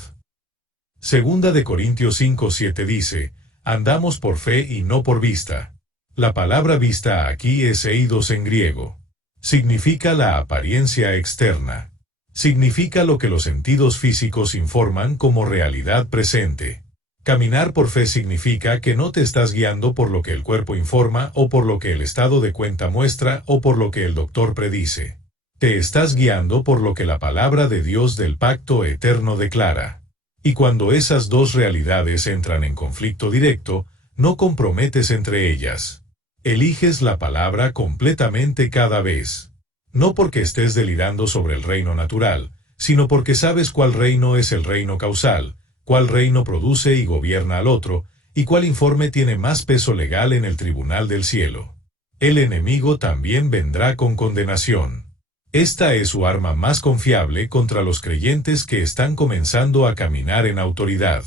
Segunda de Corintios 5:7 dice, andamos por fe y no por vista. La palabra vista aquí es eidos en griego. Significa la apariencia externa. Significa lo que los sentidos físicos informan como realidad presente. Caminar por fe significa que no te estás guiando por lo que el cuerpo informa o por lo que el estado de cuenta muestra o por lo que el doctor predice. Te estás guiando por lo que la palabra de Dios del pacto eterno declara. Y cuando esas dos realidades entran en conflicto directo, no comprometes entre ellas. Eliges la palabra completamente cada vez. No porque estés delirando sobre el reino natural, sino porque sabes cuál reino es el reino causal, cuál reino produce y gobierna al otro, y cuál informe tiene más peso legal en el tribunal del cielo. El enemigo también vendrá con condenación. Esta es su arma más confiable contra los creyentes que están comenzando a caminar en autoridad.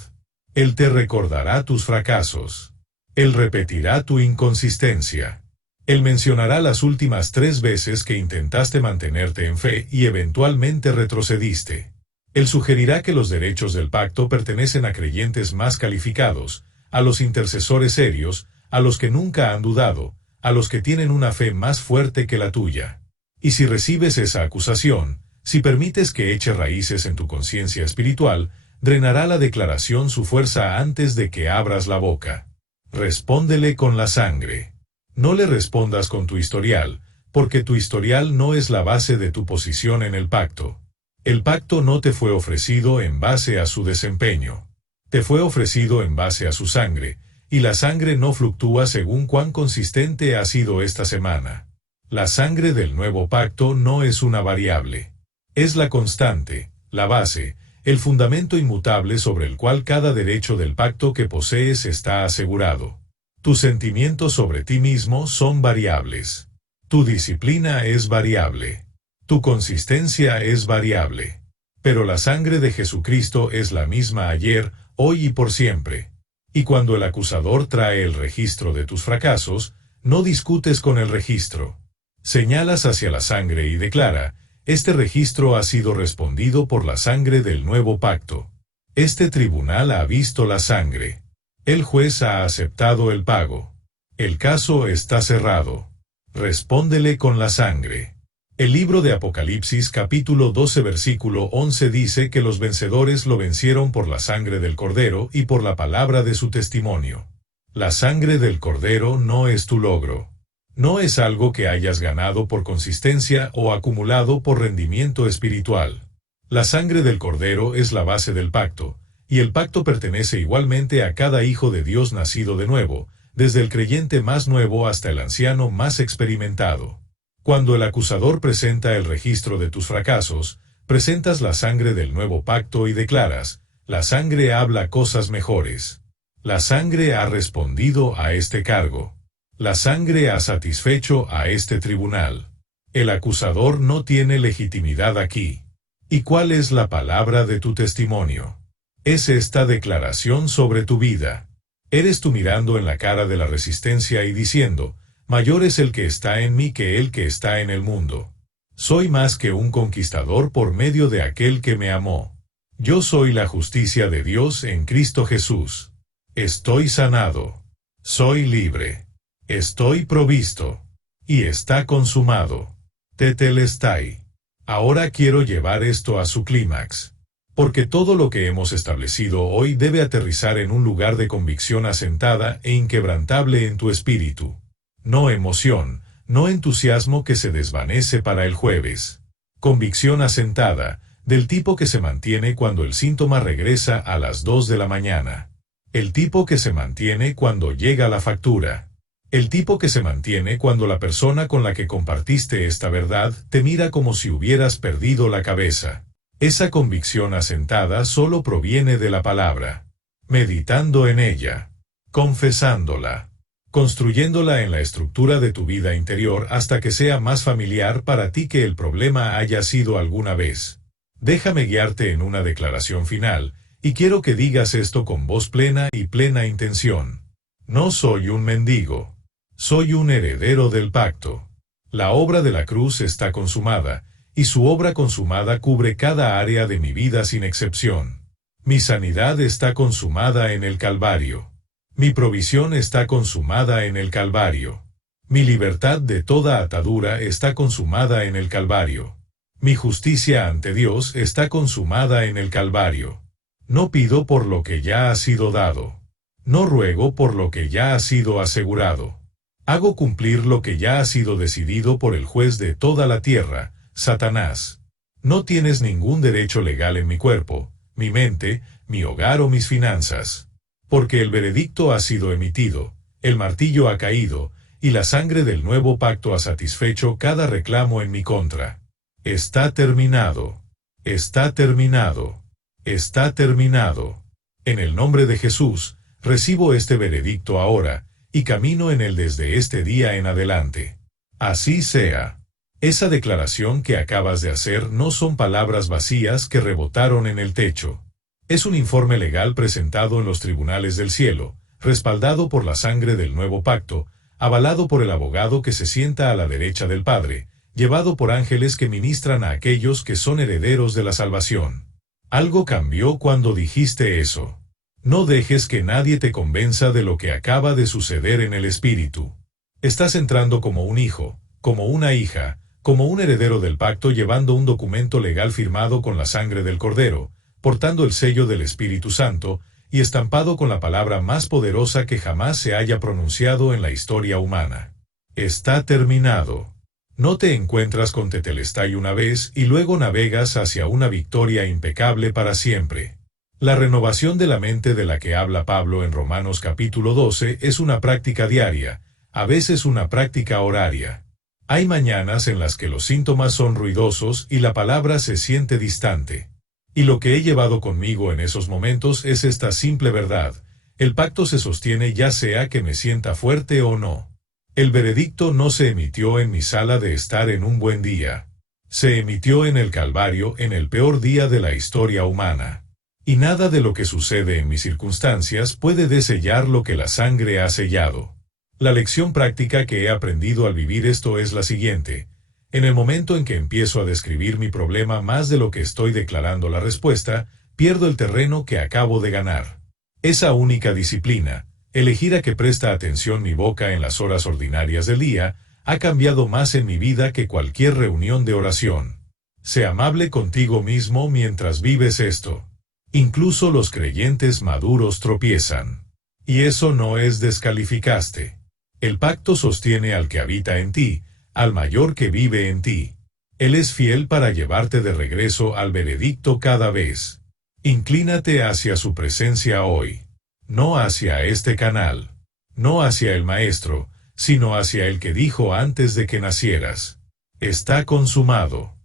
Él te recordará tus fracasos. Él repetirá tu inconsistencia. Él mencionará las últimas 3 veces que intentaste mantenerte en fe y eventualmente retrocediste. Él sugerirá que los derechos del pacto pertenecen a creyentes más calificados, a los intercesores serios, a los que nunca han dudado, a los que tienen una fe más fuerte que la tuya. Y si recibes esa acusación, si permites que eche raíces en tu conciencia espiritual, drenará la declaración su fuerza antes de que abras la boca. Respóndele con la sangre. No le respondas con tu historial, porque tu historial no es la base de tu posición en el pacto. El pacto no te fue ofrecido en base a su desempeño. Te fue ofrecido en base a su sangre, y la sangre no fluctúa según cuán consistente ha sido esta semana. La sangre del nuevo pacto no es una variable. Es la constante, la base, el fundamento inmutable sobre el cual cada derecho del pacto que posees está asegurado. Tus sentimientos sobre ti mismo son variables. Tu disciplina es variable. Tu consistencia es variable. Pero la sangre de Jesucristo es la misma ayer, hoy y por siempre. Y cuando el acusador trae el registro de tus fracasos, no discutes con el registro. Señalas hacia la sangre y declara, este registro ha sido respondido por la sangre del nuevo pacto. Este tribunal ha visto la sangre. El juez ha aceptado el pago. El caso está cerrado. Respóndele con la sangre. El libro de Apocalipsis capítulo 12 versículo 11 dice que los vencedores lo vencieron por la sangre del Cordero y por la palabra de su testimonio. La sangre del Cordero no es tu logro. No es algo que hayas ganado por consistencia o acumulado por rendimiento espiritual. La sangre del Cordero es la base del pacto, y el pacto pertenece igualmente a cada hijo de Dios nacido de nuevo, desde el creyente más nuevo hasta el anciano más experimentado. Cuando el acusador presenta el registro de tus fracasos, presentas la sangre del nuevo pacto y declaras, la sangre habla cosas mejores. La sangre ha respondido a este cargo. La sangre ha satisfecho a este tribunal. El acusador no tiene legitimidad aquí. ¿Y cuál es la palabra de tu testimonio? Es esta declaración sobre tu vida. Eres tú mirando en la cara de la resistencia y diciendo, mayor es el que está en mí que el que está en el mundo. Soy más que un conquistador por medio de aquel que me amó. Yo soy la justicia de Dios en Cristo Jesús. Estoy sanado. Soy libre. Estoy provisto. Y está consumado. Tetelestai. Ahora quiero llevar esto a su clímax. Porque todo lo que hemos establecido hoy debe aterrizar en un lugar de convicción asentada e inquebrantable en tu espíritu. No emoción, no entusiasmo que se desvanece para el jueves. Convicción asentada, del tipo que se mantiene cuando el síntoma regresa a las 2 de la mañana. El tipo que se mantiene cuando llega la factura. El tipo que se mantiene cuando la persona con la que compartiste esta verdad te mira como si hubieras perdido la cabeza. Esa convicción asentada solo proviene de la palabra. Meditando en ella. Confesándola. Construyéndola en la estructura de tu vida interior hasta que sea más familiar para ti que el problema haya sido alguna vez. Déjame guiarte en una declaración final, y quiero que digas esto con voz plena y plena intención. No soy un mendigo. Soy un heredero del pacto. La obra de la cruz está consumada, y su obra consumada cubre cada área de mi vida sin excepción. Mi sanidad está consumada en el Calvario. Mi provisión está consumada en el Calvario. Mi libertad de toda atadura está consumada en el Calvario. Mi justicia ante Dios está consumada en el Calvario. No pido por lo que ya ha sido dado. No ruego por lo que ya ha sido asegurado. Hago cumplir lo que ya ha sido decidido por el juez de toda la tierra, Satanás. No tienes ningún derecho legal en mi cuerpo, mi mente, mi hogar o mis finanzas. Porque el veredicto ha sido emitido, el martillo ha caído, y la sangre del nuevo pacto ha satisfecho cada reclamo en mi contra. Está terminado. Está terminado. Está terminado. En el nombre de Jesús, recibo este veredicto ahora, y camino en él desde este día en adelante. Así sea. Esa declaración que acabas de hacer no son palabras vacías que rebotaron en el techo. Es un informe legal presentado en los tribunales del cielo, respaldado por la sangre del nuevo pacto, avalado por el abogado que se sienta a la derecha del Padre, llevado por ángeles que ministran a aquellos que son herederos de la salvación. Algo cambió cuando dijiste eso. No dejes que nadie te convenza de lo que acaba de suceder en el espíritu. Estás entrando como un hijo, como una hija, como un heredero del pacto llevando un documento legal firmado con la sangre del Cordero, portando el sello del Espíritu Santo, y estampado con la palabra más poderosa que jamás se haya pronunciado en la historia humana. Está terminado. No te encuentras con Tetelestai una vez y luego navegas hacia una victoria impecable para siempre. La renovación de la mente de la que habla Pablo en Romanos capítulo 12 es una práctica diaria, a veces una práctica horaria. Hay mañanas en las que los síntomas son ruidosos y la palabra se siente distante. Y lo que he llevado conmigo en esos momentos es esta simple verdad: el pacto se sostiene ya sea que me sienta fuerte o no. El veredicto no se emitió en mi sala de estar en un buen día. Se emitió en el Calvario en el peor día de la historia humana. Y nada de lo que sucede en mis circunstancias puede desellar lo que la sangre ha sellado. La lección práctica que he aprendido al vivir esto es la siguiente: en el momento en que empiezo a describir mi problema más de lo que estoy declarando la respuesta, pierdo el terreno que acabo de ganar. Esa única disciplina, elegir a qué presta atención mi boca en las horas ordinarias del día, ha cambiado más en mi vida que cualquier reunión de oración. Sé amable contigo mismo mientras vives esto. Incluso los creyentes maduros tropiezan. Y eso no es descalificaste. El pacto sostiene al que habita en ti, al mayor que vive en ti. Él es fiel para llevarte de regreso al veredicto cada vez. Inclínate hacia su presencia hoy. No hacia este canal. No hacia el Maestro, sino hacia el que dijo antes de que nacieras. Está consumado.